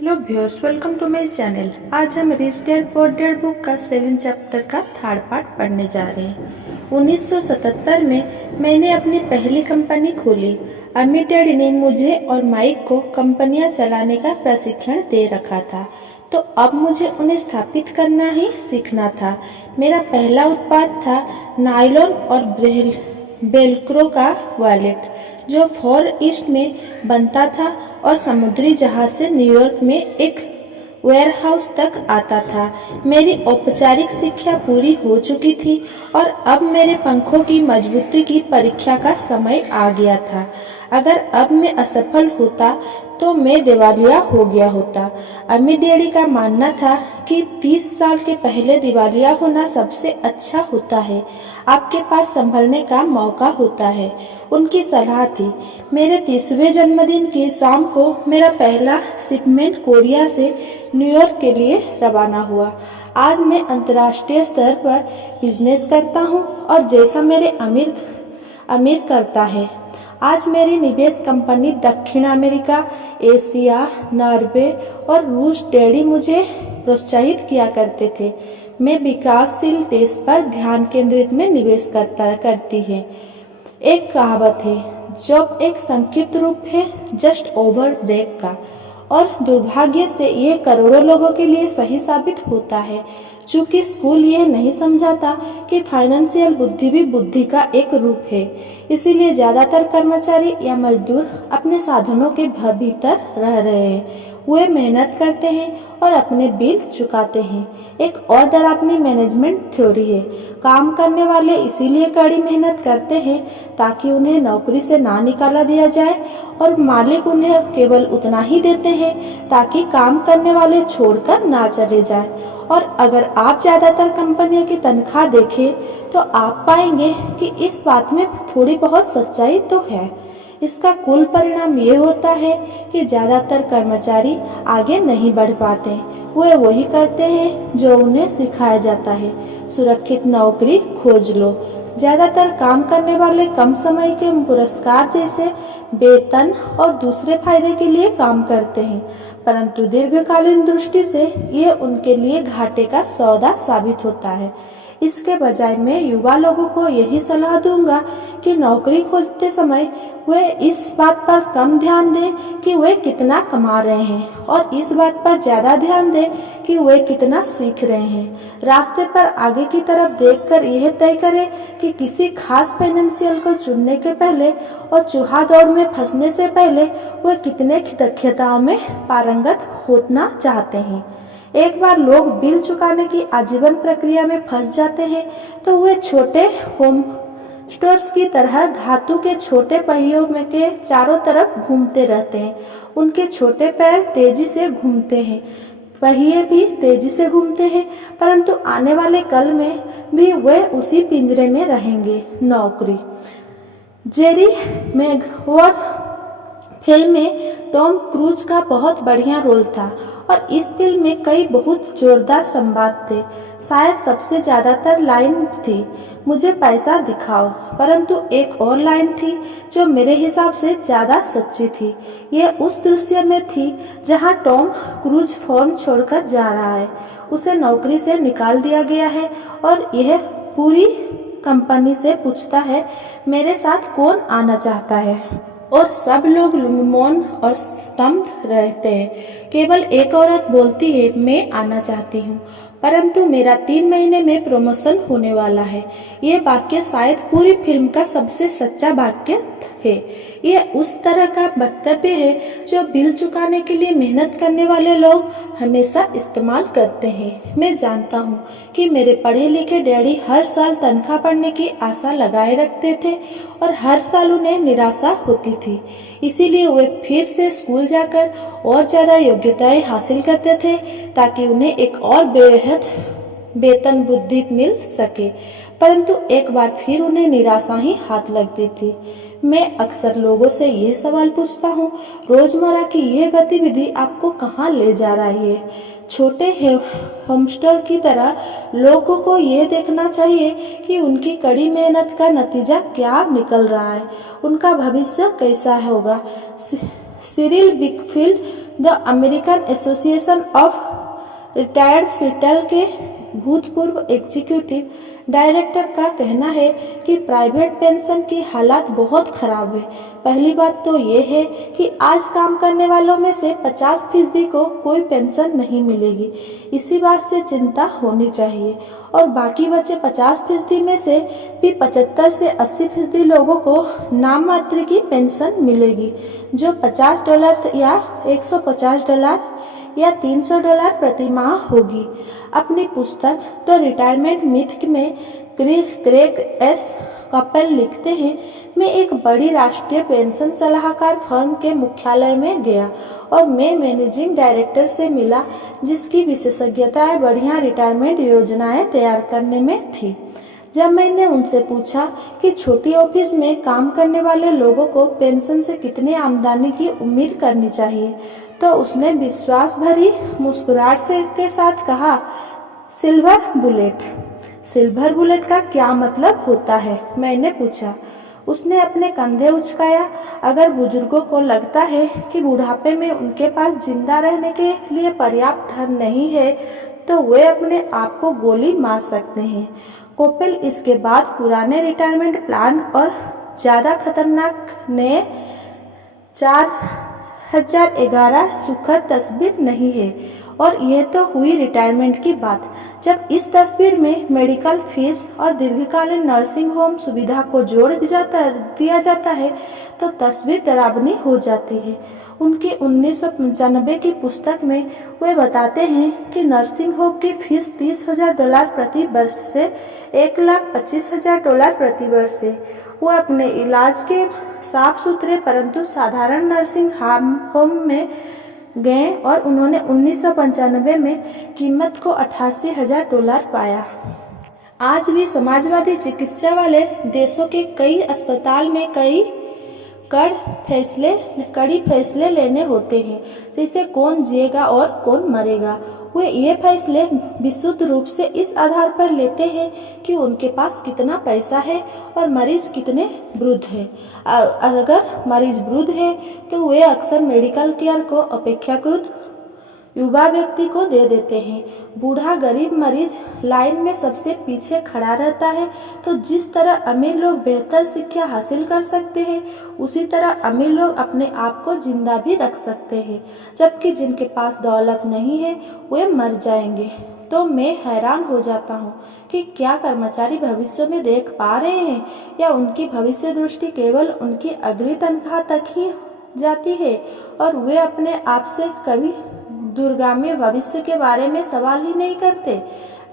Hello viewers, welcome to my channel. आज हम rich dad poor dad book का 7 chapter का थर्ड पार्ट पढ़ने जा रहे हैं। 1977 में मैंने अपनी पहली कंपनी खोली। अम्मी डैडी ने मुझे और माइक को कंपनियां चलाने का प्रशिक्षण दे रखा था, तो अब मुझे उन्हें स्थापित करना ही सीखना था। मेरा पहला उत्पाद था नायलॉन और बेलक्रो का वॉलेट, जो फॉर ईस्ट में बनता था और समुद्री जहाज से न्यूयॉर्क में एक वेयरहाउस तक आता था। मेरी औपचारिक शिक्षा पूरी हो चुकी थी और अब मेरे पंखों की मजबूती की परीक्षा का समय आ गया था। अगर अब मैं असफल होता तो मैं दिवालिया हो गया होता। अम्मी डैडी का मानना था कि 30 साल के पहले दिवालिया होना सबसे अच्छा होता है, आपके पास संभलने का मौका होता है। उनकी सलाह थी। मेरे 30वें जन्मदिन की शाम को मेरा पहला शिपमेंट कोरिया से न्यूयॉर्क के लिए रवाना हुआ। आज मैं अंतर्राष्ट्रीय स्तर पर बिजनेस करता हूँ और जैसा मेरे अमीर करता है। आज मेरी निवेश कंपनी दक्षिण अमेरिका, एशिया, नॉर्वे और रूस। डैडी मुझे प्रोत्साहित किया करते थे। मैं विकासशील देश पर ध्यान केंद्रित में निवेश करती है। एक कहावत है, जॉब एक संक्षिप्त रूप है जस्ट ओवर ब्रेक का, और दुर्भाग्य से ये करोड़ों लोगों के लिए सही साबित होता है। चूंकि स्कूल ये नहीं समझाता कि फाइनेंशियल बुद्धि भी बुद्धि का एक रूप है, इसीलिए ज्यादातर कर्मचारी या मजदूर अपने साधनों के भीतर रह रहे हैं। वे मेहनत करते हैं और अपने बिल चुकाते हैं। एक और डरावनी मैनेजमेंट थ्योरी है, काम करने वाले इसीलिए कड़ी मेहनत करते हैं ताकि उन्हें नौकरी से ना निकाला दिया जाए, और मालिक उन्हें केवल उतना ही देते हैं ताकि काम करने वाले छोड़कर ना चले जाएं। और अगर आप ज्यादातर कंपनियों की तनख्वाह देखें तो आप पाएंगे कि इस बात में थोड़ी बहुत सच्चाई तो है। इसका कुल परिणाम ये होता है कि ज्यादातर कर्मचारी आगे नहीं बढ़ पाते। वे वही करते हैं जो उन्हें सिखाया जाता है, सुरक्षित नौकरी खोज लो। ज्यादातर काम करने वाले कम समय के पुरस्कार जैसे वेतन और दूसरे फायदे के लिए काम करते हैं, परंतु दीर्घकालीन दृष्टि से ये उनके लिए घाटे का सौदा साबित होता है। इसके बजाय मैं युवा लोगों को यही सलाह दूंगा कि नौकरी खोजते समय वे इस बात पर कम ध्यान दें कि वे कितना कमा रहे हैं, और इस बात पर ज्यादा ध्यान दें कि वे कितना सीख रहे हैं। रास्ते पर आगे की तरफ देखकर यह तय करें कि किसी खास फाइनेंशियल को चुनने के पहले और चूहा दौड़ में फंसने से पहले वे कितने दक्षताओं में पारंगत होना चाहते हैं। एक बार लोग बिल चुकाने की आजीवन प्रक्रिया में फंस जाते हैं तो वे छोटे होम स्टोर्स की तरह धातु के छोटे पहियों में के चारों तरफ घूमते रहते हैं। उनके छोटे पैर तेजी से घूमते हैं, पहिए भी तेजी से घूमते हैं, परंतु आने वाले कल में भी वे उसी पिंजरे में रहेंगे, नौकरी। जेरी मैगवार फिल्म में टॉम क्रूज का बहुत बढ़िया रोल था, और इस फिल्म में कई बहुत जोरदार संवाद थे। शायद सबसे ज्यादातर लाइन थी, मुझे पैसा दिखाओ, परंतु एक और लाइन थी जो मेरे हिसाब से ज्यादा सच्ची थी। यह उस दृश्य में थी जहां टॉम क्रूज फॉर्म छोड़कर जा रहा है, उसे नौकरी से निकाल दिया गया है और यह पूरी कंपनी से पूछता है, मेरे साथ कौन आना चाहता है, और सब लोग मौन और स्तब्ध रहते हैं। केवल एक औरत बोलती है, मैं आना चाहती हूँ, परंतु मेरा 3 महीने में प्रमोशन होने वाला है। ये वाक्य शायद पूरी फिल्म का सबसे सच्चा वाक्य है। यह उस तरह का वक्तव्य है जो बिल चुकाने के लिए मेहनत करने वाले लोग हमेशा इस्तेमाल करते हैं। मैं जानता हूँ कि मेरे पढ़े लिखे डैडी हर साल तनख्वाह बढ़ने की आशा लगाए रखते थे और हर साल उन्हें निराशा होती थी, इसीलिए वे फिर से स्कूल जाकर और ज्यादा योग्यताएं हासिल करते थे ताकि उन्हें एक और बेहद वेतन बुद्धि मिल सके, परंतु एक बार फिर उन्हें निराशा ही हाथ लगती थी। मैं अक्सर लोगों से यह सवाल पूछता हूँ, रोजमर्रा की यह गतिविधि आपको कहाँ ले जा रही है? छोटे हैमस्टर की तरह लोगों को ये देखना चाहिए कि उनकी कड़ी मेहनत का नतीजा क्या निकल रहा है, उनका भविष्य कैसा होगा। Cyril Wickfield the American Association of Retired fetal के भूतपूर्व एग्जीक्यूटिव डायरेक्टर का कहना है कि प्राइवेट पेंशन की हालात बहुत खराब है। पहली बात तो ये है कि आज काम करने वालों में से 50% को कोई पेंशन नहीं मिलेगी। इसी बात से चिंता होनी चाहिए। और बाकी बचे 50% में से भी 75 से 80% लोगों को नाम मात्र की पेंशन मिलेगी, जो $50 या $150 या $300 प्रति माह होगी। अपनी पुस्तक द रिटायरमेंट मिथ में क्रेग एस कपेल लिखते हैं, मैं एक बड़ी राष्ट्रीय पेंशन सलाहकार फर्म के मुख्यालय में गया और मैं मैनेजिंग डायरेक्टर से मिला, जिसकी विशेषज्ञताएं बढ़िया रिटायरमेंट योजनाएं तैयार करने में थी। जब मैंने उनसे पूछा कि छोटी ऑफिस में काम करने वाले लोगों को पेंशन से कितनी आमदनी की उम्मीद करनी चाहिए, तो उसने विश्वास भरी मुस्कुराहट के साथ कहा, सिल्वर बुलेट। सिल्वर बुलेट का क्या मतलब होता है, मैंने पूछा। उसने अपने कंधे उचकाया। अगर बुजुर्गों को लगता है कि बुढ़ापे में उनके पास जिंदा रहने के लिए पर्याप्त धन नहीं है, तो वे अपने आप को गोली मार सकते हैं। कोपेल इसके बाद पुराने रिटायरमेंट प्लान और ज़्यादा खतरनाक नए 4011 सुखद तस्वीर नहीं है। और यह तो हुई रिटायरमेंट की बात। जब इस तस्वीर में मेडिकल फीस और दीर्घकालीन नर्सिंग होम सुविधा को जोड़ दिया जाता है तो तस्वीर डरावनी हो जाती है। उनकी 1995 की पुस्तक में वे बताते हैं कि नर्सिंग होम की फीस $30,000 प्रति वर्ष से $1,25,000 प्रति वर्ष है। वो अपने इलाज के साफ सुथरे परंतु साधारण नर्सिंग होम में गए और उन्होंने 1995 में कीमत को $88,000 पाया। आज भी समाजवादी चिकित्सा वाले देशों के कई अस्पताल में कई कड़ी फैसले लेने होते हैं, जैसे कौन जिएगा और कौन मरेगा। वे ये फैसले विशुद्ध रूप से इस आधार पर लेते हैं कि उनके पास कितना पैसा है और मरीज कितने वृद्ध है। अगर मरीज वृद्ध है तो वे अक्सर मेडिकल केयर को अपेक्षाकृत युवा व्यक्ति को दे देते हैं। बूढ़ा गरीब मरीज लाइन में सबसे पीछे खड़ा रहता है। तो जिस तरह अमीर लोग बेहतर शिक्षा हासिल कर सकते हैं, उसी तरह अमीर लोग अपने आप को जिंदा भी रख सकते हैं, जबकि जिनके पास दौलत नहीं है वे मर जाएंगे। तो मैं हैरान हो जाता हूँ कि क्या कर्मचारी भविष्य में देख पा रहे हैं या उनकी भविष्य दृष्टि केवल उनकी अगली तनख्वाह तक ही जाती है और वे अपने आप से कभी दूरगामी भविष्य के बारे में सवाल ही नहीं करते।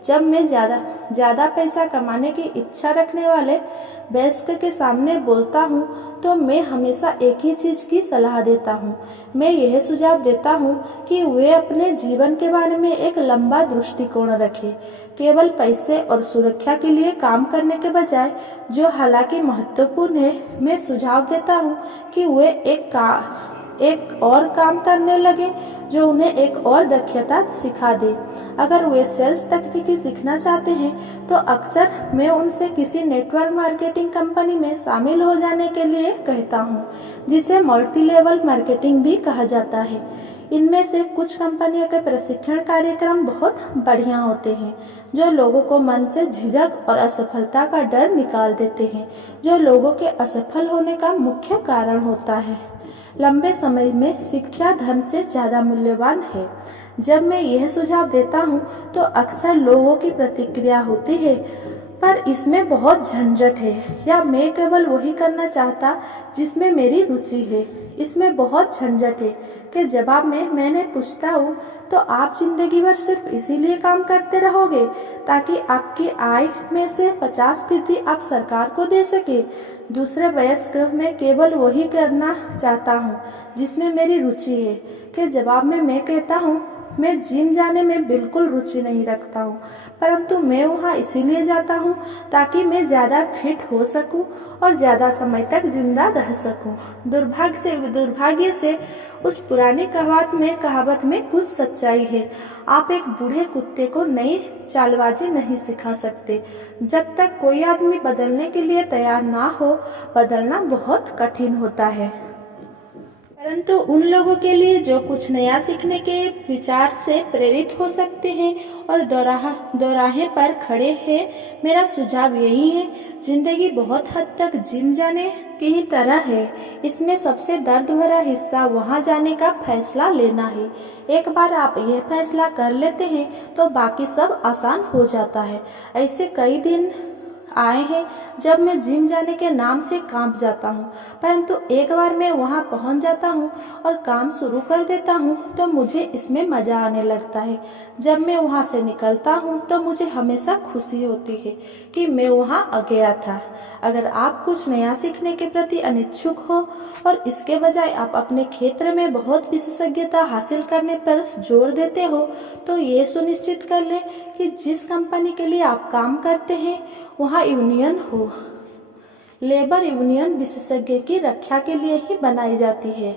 जब मैं ज़्यादा पैसा कमाने की इच्छा रखने वाले व्यस्त के सामने बोलता हूँ तो मैं हमेशा एक ही चीज़ की सलाह देता हूँ। मैं यह सुझाव देता हूँ कि वे अपने जीवन के बारे में एक लंबा दृष्टिकोण रखें, केवल पैसे और सुरक्षा के लिए काम करने के बजाय, जो हालांकि महत्वपूर्ण है। मैं सुझाव देता हूँ कि वे एक और काम करने लगे जो उन्हें एक और दक्षता सिखा दे। अगर वे सेल्स तकनीकी सीखना चाहते हैं तो अक्सर मैं उनसे किसी नेटवर्क मार्केटिंग कंपनी में शामिल हो जाने के लिए कहता हूं, जिसे मल्टी लेवल मार्केटिंग भी कहा जाता है। इनमें से कुछ कंपनियों के प्रशिक्षण कार्यक्रम बहुत बढ़िया होते हैं, जो लोगों को मन से झिझक और असफलता का डर निकाल देते हैं, जो लोगों के असफल होने का मुख्य कारण होता है। लंबे समय में शिक्षा धन से ज़्यादा मूल्यवान है। जब मैं यह सुझाव देता हूँ तो अक्सर लोगों की प्रतिक्रिया होती है, पर इसमें बहुत झंझट है, या मैं केवल वही करना चाहता जिसमें मेरी रुचि है। इसमें बहुत झंझट है के जवाब में मैंने पूछता हूँ, तो आप जिंदगी भर सिर्फ इसीलिए काम करते रहोगे ताकि आपकी आय में से 50% आप सरकार को दे सके? दूसरे वयस्क में केवल वही करना चाहता हूँ जिसमें मेरी रुचि है के जवाब में मैं कहता हूँ, मैं जिम जाने में बिल्कुल रुचि नहीं रखता हूँ, परंतु मैं वहाँ इसीलिए जाता हूँ ताकि मैं ज़्यादा फिट हो सकूँ और ज़्यादा समय तक जिंदा रह सकूँ। दुर्भाग्य से उस पुरानी कहावत में कुछ सच्चाई है। आप एक बूढ़े कुत्ते को नई चालबाजी नहीं सिखा सकते। जब तक कोई आदमी बदलने के लिए तैयार ना हो, बदलना बहुत कठिन होता है। परंतु उन लोगों के लिए जो कुछ नया सीखने के विचार से प्रेरित हो सकते हैं और दोराहे पर खड़े हैं, मेरा सुझाव यही है, जिंदगी बहुत हद तक जिम जाने की ही तरह है। इसमें सबसे दर्द भरा हिस्सा वहां जाने का फैसला लेना है। एक बार आप यह फैसला कर लेते हैं तो बाकी सब आसान हो जाता है। ऐसे कई दिन आए हैं जब मैं जिम जाने के नाम से कांप जाता हूँ, परंतु एक बार मैं वहाँ पहुँच जाता हूँ और काम शुरू कर देता हूँ तो मुझे इसमें मज़ा आने लगता है। जब मैं वहाँ से निकलता हूँ तो मुझे हमेशा खुशी होती है कि मैं वहाँ गया था। अगर आप कुछ नया सीखने के प्रति अनिच्छुक हो और इसके बजाय आप अपने क्षेत्र में बहुत विशेषज्ञता हासिल करने पर जोर देते हो, तो ये सुनिश्चित कर लें कि जिस कंपनी के लिए आप काम करते हैं वहाँ यूनियन हो। लेबर यूनियन विशेषज्ञ की रक्षा के लिए ही बनाई जाती है।